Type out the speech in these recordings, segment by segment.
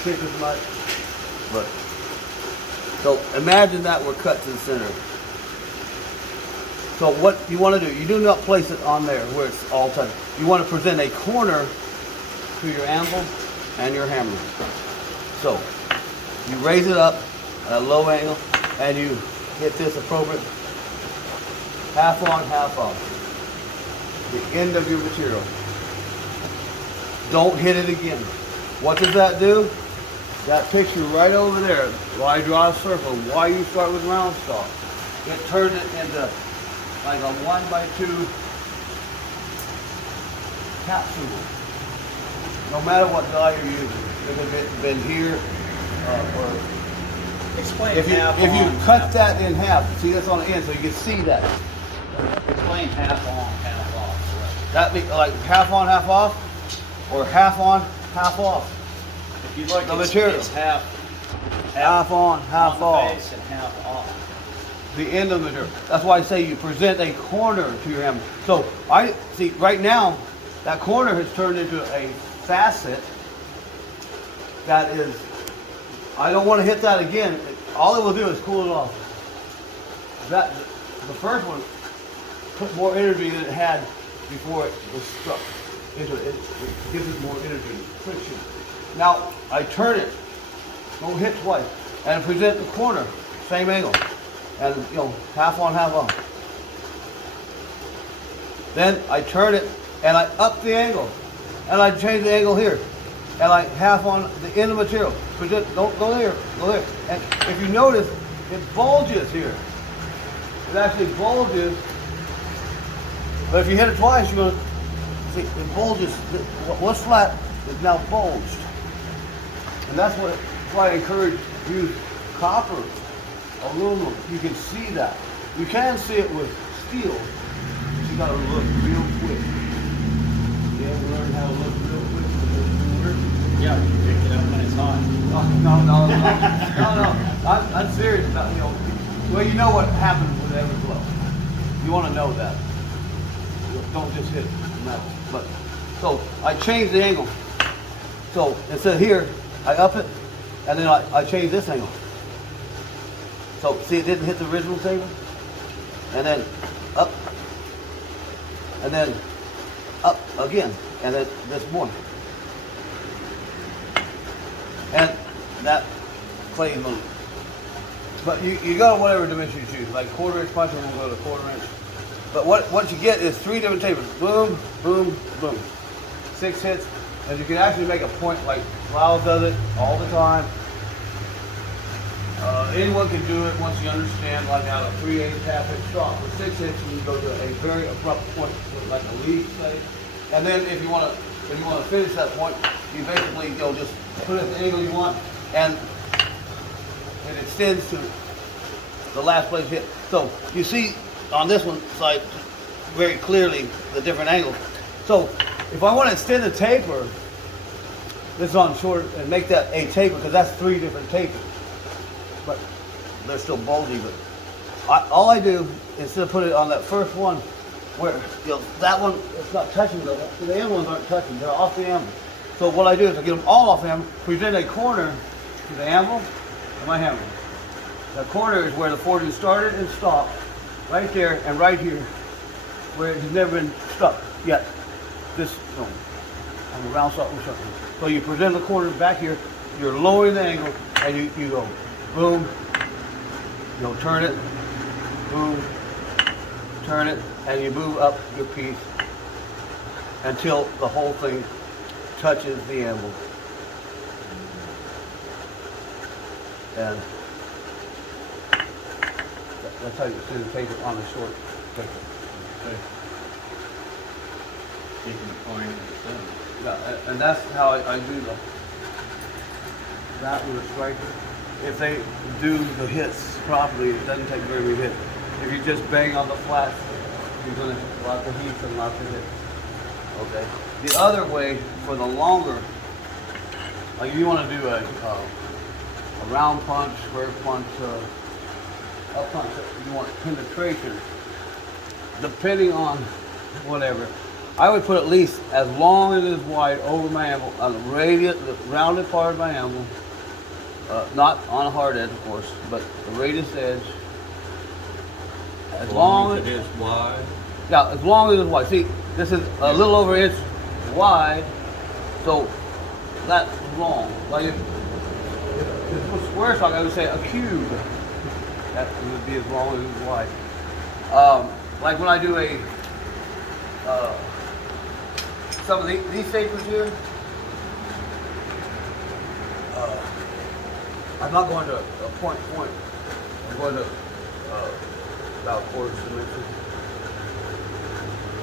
stick as much. But so imagine that we're cut to the center. So what you want to do, you do not place it on there where it's all touching. You want to present a corner to your anvil and your hammer. So you raise it up at a low angle and you hit this appropriate half on, half off. The end of your material. Don't hit it again. What does that do? That picture right over there, why I draw a circle, why you start with round stock. It turns it into like a 1x2 capsule. No matter what die you're using, if it's been here or Explain if you cut that in half, see that's on the end, so you can see that. Explain half on, half off. That be like half on, half off, or half on, half off. If you look, The material. it's half On, half on the off. base and half off. The end of the material. That's why I say you present a corner to your hammer. So I see right now that corner has turned into a facet that is, I don't want to hit that again. All it will do is cool it off. That the first one put more energy than it had before it was struck into it. It gives it more energy, friction. Now I turn it, don't hit twice, and present the corner, same angle, and half on, half off. Then I turn it and I up the angle, and I change the angle here, and I half on the end of the material. Present, don't go there, go there. And if you notice, it bulges here. It actually bulges, but if you hit it twice, you're gonna see it bulges. What's flat is now bulged. And that's why I encourage use copper, aluminum. You can see that. You can see it with steel. You gotta look real quick. You have to learn how to look real quick. Yeah, you pick it up when it's hot. No. I'm serious about well, you know what happens with every blow. You want to know that. Don't just hit metal. But so I change the angle. So instead of here, I up it, and then I change this angle. So see, it didn't hit the original table, and then up, and then up again, and then this more. And that clay moves. But you go to whatever dimension you choose, like 1/4 inch punch, and we'll go to 1/4 inch. But what you get is 3 different tables. Boom, boom, boom. 6 hits. And you can actually make a point like Brazeal does it all the time. Anyone can do it once you understand like how a 3/8 half inch stock. With 6 hits, you can go to a very abrupt point, like a lead, say. And then if you want to finish that point, you basically just put it at the angle you want, and it extends to the last place hit. So you see on this one side very clearly the different angles. So if I want to extend the taper, this is on short, and make that a taper, because that's 3 different tapers. But they're still bulgy. But all I do, instead of putting it on that first one, where that one, it's not touching, the end ones aren't touching, they're off the anvil. So what I do is I get them all off the anvil, present a corner to the anvil and my hammer. The corner is where the forging started and stopped, right there and right here, where it has never been stuck yet. This on the round stock. So you present the corner back here, you're lowering the angle, and you go boom, you'll turn it, boom, turn it, and you move up your piece until the whole thing touches the anvil. And that's how you extend the taper on the short taper. Okay. Keeping the point in the center. Yeah, and that's how I do that with a striker. If they do the hits properly, it doesn't take very many hits. If you just bang on the flats, you're going to lots of heats and lots of hits. Okay. The other way, for the longer, like you want to do a round punch, square punch, up punch. You want penetration. Depending on whatever. I would put at least as long as it is wide over my anvil on the radius, the rounded part of my anvil, not on a hard edge, of course, but the radius edge. As long as it is wide. yeah, as long as it's wide. See, this is a little over an inch wide, so that's long. Like if it was square stock, I would say a cube. That would be as long as it's wide. Like when I do some of these tapers here, I'm not going to a point. I'm going to about a quarter dimension.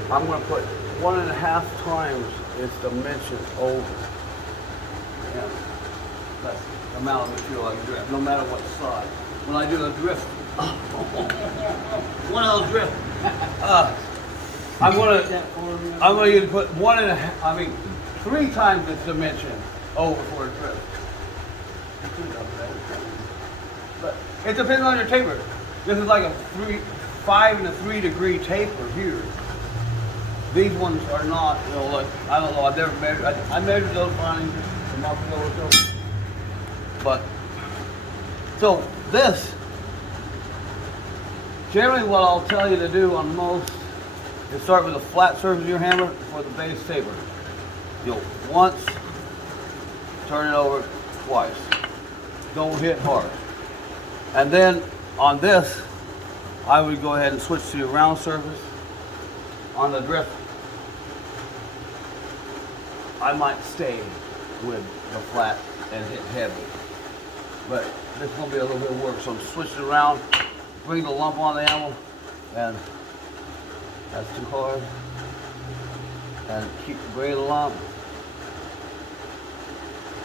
I'm going to put 1.5 times its dimension over. And that's the amount of material I drift, no matter what size. When I do a drift, one of those drift, I'm going to put 3 times its dimension over for a drift. But it depends on your taper. This is like a 5 and a 3 degree taper here. These ones are not, you know, like, I don't know, I've never measured, I measured those findings a month ago or so. But, so this, generally what I'll tell you to do on most is start with a flat surface of your hammer for the base taper. You'll once, turn it over twice. Don't hit hard. And then on this, I would go ahead and switch to your round surface. On the drift, I might stay with the flat and hit heavy. But this is going to be a little bit of work, so I'm switching around, bring the lump on the hammer, and that's too hard. And keep bringing the lump.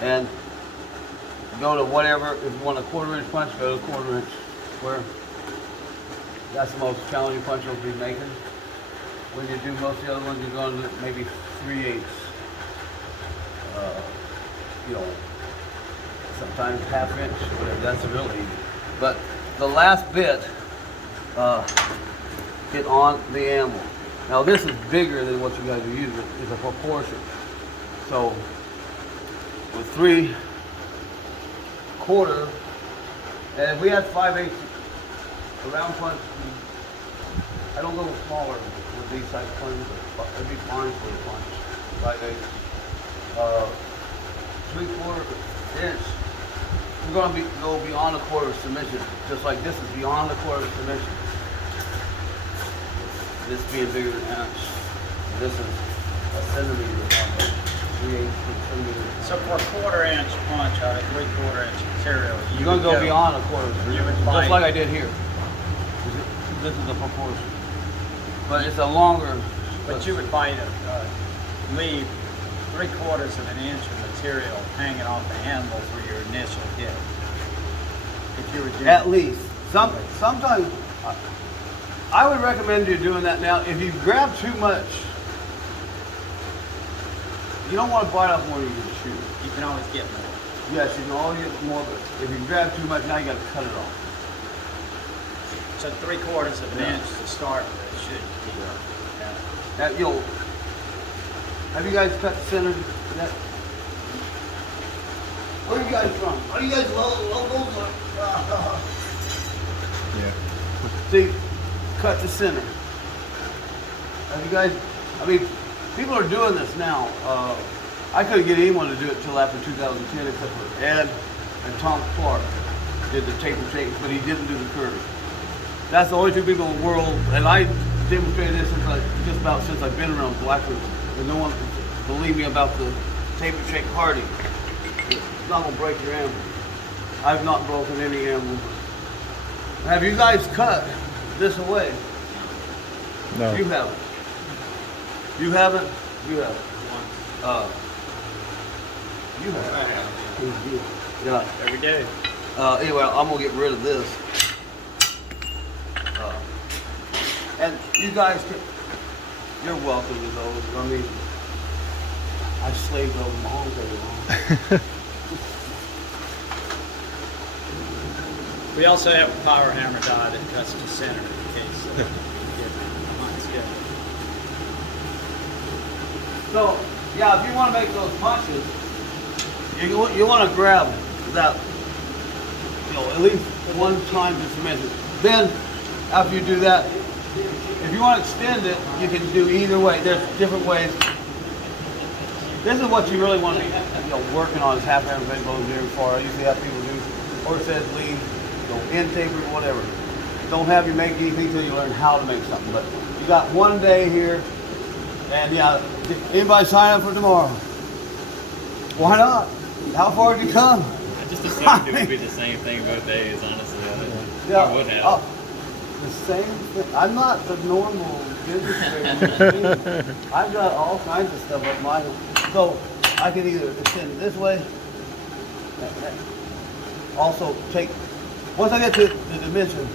And go to whatever, if you want a 1/4 inch punch, go to 1/4 inch square. That's the most challenging punch you'll be making. When you do most of the other ones, you're going to maybe 3/8. You know, sometimes 1/2 inch, whatever. That's really easy. But the last bit, get on the anvil. Now this is bigger than what you guys are using. It's a proportion. So with 3/4, and if we had 5/8 around punch, I don't go smaller with these type of punches, but it'd be fine for the punch. 5/8, 3/4 inch. We're going to go beyond a 1/4 submission, just like this is beyond a 1/4 submission. This being bigger than an inch. This is a centimeter, 3/8 centimeter. So for a 1/4 inch punch out of 3/4 inch material, You're going to go beyond a 1/4, You would just find- like I did here. This is a proportion, but it's a longer. But you would find leave 3/4 of an inch of material hanging off the handle for your initial hit. If you were doing At least. Sometimes I would recommend you doing that now. If you grab too much, you don't want to bite off more than you can chew. you can always get more. Yes, you can always get more, but if you grab too much, now you got to cut it off. So 3/4 of an Yeah. inch to start with should be. Now, have you guys cut the center? Where are you guys from? Are you guys locals? Yeah. See, cut the center. Have you guys, I mean, people are doing this now. I couldn't get anyone to do it until after 2010 except for Ed and Tom Clark did the taper shakes, but he didn't do the curve. That's the only 2 people in the world, and I demonstrated this since I've been around Blackwood, and no one believed me about the taper shake Hardy. It's not gonna break your anvil. I've not broken any anvil. Have you guys cut this away? No. You haven't. You haven't? You haven't. You haven't. Yeah. Every day. Anyway, I'm gonna get rid of this. And you guys you're welcome to those. I mean, I slaved over my own very long. We also have a power hammer die that cuts to center in case you get on schedule. So, yeah, if you want to make those punches, you want to grab that, at least one time to cement it. Then, after you do that, if you want to extend it, you can do either way. There's different ways. This is what you really want to be, working on is half hammer, big blows, very far. I usually have people do, or it says lead, end taper, whatever. Don't have you make anything until you learn how to make something. But you got one day here, and yeah, anybody sign up for tomorrow? Why not? How far did you come? I just assumed it would be the same thing both days, honestly. Yeah. I would have. The same thing. I'm not the normal business. I've got all kinds of stuff up my. So I can either extend it this way. Also take. Once I get to the dimension,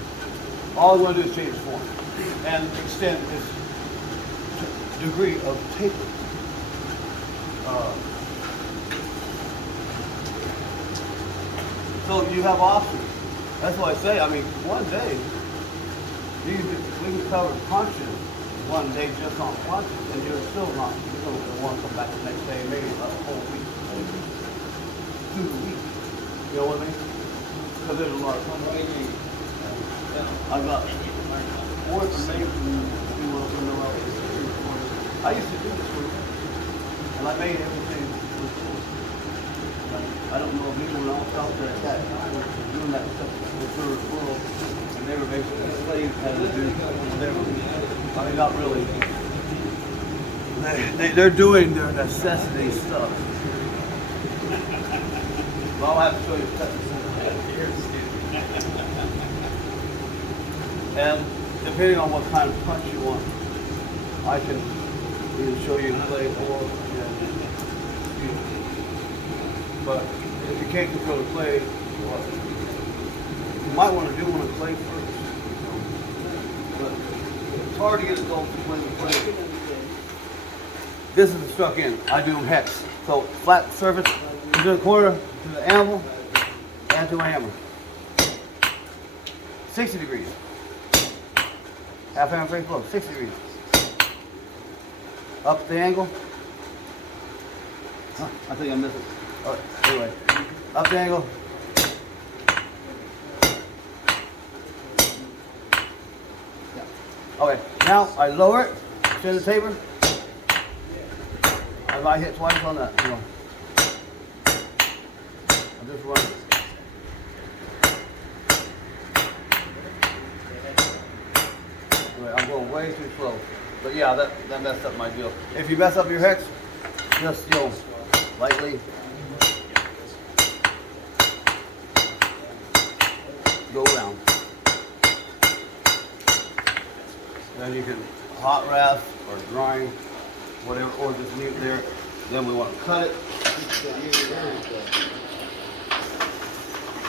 all I'm going to do is change the form and extend this degree of taper. So you have options. That's what I say. I mean, one day, we can cover punches one day just on punches, and you're still not, you're going to want to come back the next day, maybe a whole week, through the week. You know what I mean? Because there's a lot of fun. I got more information than you will know. I used to do this work, and I made everything look cool. I don't know if anyone else out there at that time was doing that stuff in the third world, and they were basically slaves had to do whatever. I mean, not really. They're doing their necessity stuff. Well, I'll have to show you a And depending on what kind of punch you want, I can either show you clay or steel. But if you can't control the clay, you might want to do one of clay first. But it's hard to get adults to play with clay. This is the struck end. I do hex. So flat surface to the corner, to the anvil, and to a hammer. 60 degrees. Half hammer face blow, 60 degrees. Up the angle. Huh, I think I missed it. All right, anyway. Up the angle. Yeah. Okay, now I lower it, extend the taper. I might hit twice on that, I'll just run it. I'm going way too slow. But yeah, that messed up my deal. If you mess up your hex, just, lightly go around. Then you can hot rasp or grind, whatever, or just leave it there. Then we want to cut it.